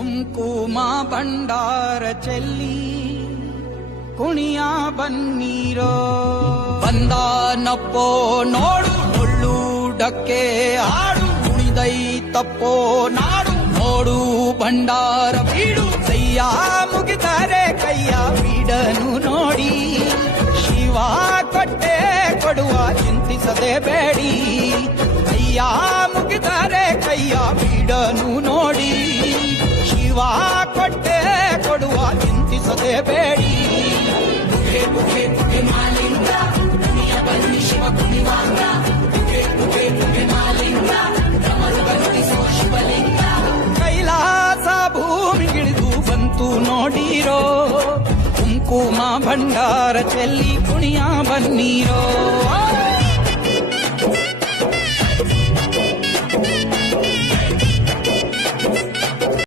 ಕುಂಕುಮ ಭಂಡಾರ ಚೆಲ್ಲಿ ಕುಣಿಯ ಬನ್ನೀರೋ ಬಂದಾನಪ್ಪೋ ನೋಡು ಡೊಳ್ಳು ಡಕ್ಕೆ ಆಡು ಕುಣಿದೈತಪ್ಪೋ ನಾಡು ನೋಡು ಭಂಡಾರ ಬೀಡು ಕೈಯ ಮುಗಿದರೆ ಕೈಯ ಬೀಡನು ನೋಡಿ ಶಿವ ಕೊಟ್ಟೆ ಕೊಡುವ ಚಿಂತಿಸದೆ ಬೇಡಿ ಕೈಯ ಮುಗಿದರೆ ಕೈಯ ಬೀಡನು ನೋಡಿ ಶಿವ ಕೊಟ್ಟೆ ಕೊಡುವ ಚಿಂತಿಸದೆ ಬೇಡಿ ಬುಗೆ ಬುಗೆ ಬುಗೆ ಮಾಲಿಂಗ ಕುಣಿಯ ಬನ್ನಿ ಶಿವ ಕುಣಿವಾಂಗ ಬುಗೆ ಬುಗೆ ಬುಗೆ ಮಾಲಿಂಗ ಡಮರು ಬಂದಿಸೋ ಶಿವಲಿಂಗ ಕೈಲಾಸ ಭೂಮಿಗಿಳಿದು ಬಂತು ನೋಡಿರೋ ಕುಂಕುಮ ಭಂಡಾರ ಚೆಲ್ಲಿ ಕುಣಿಯ ಬನ್ನೀರೋ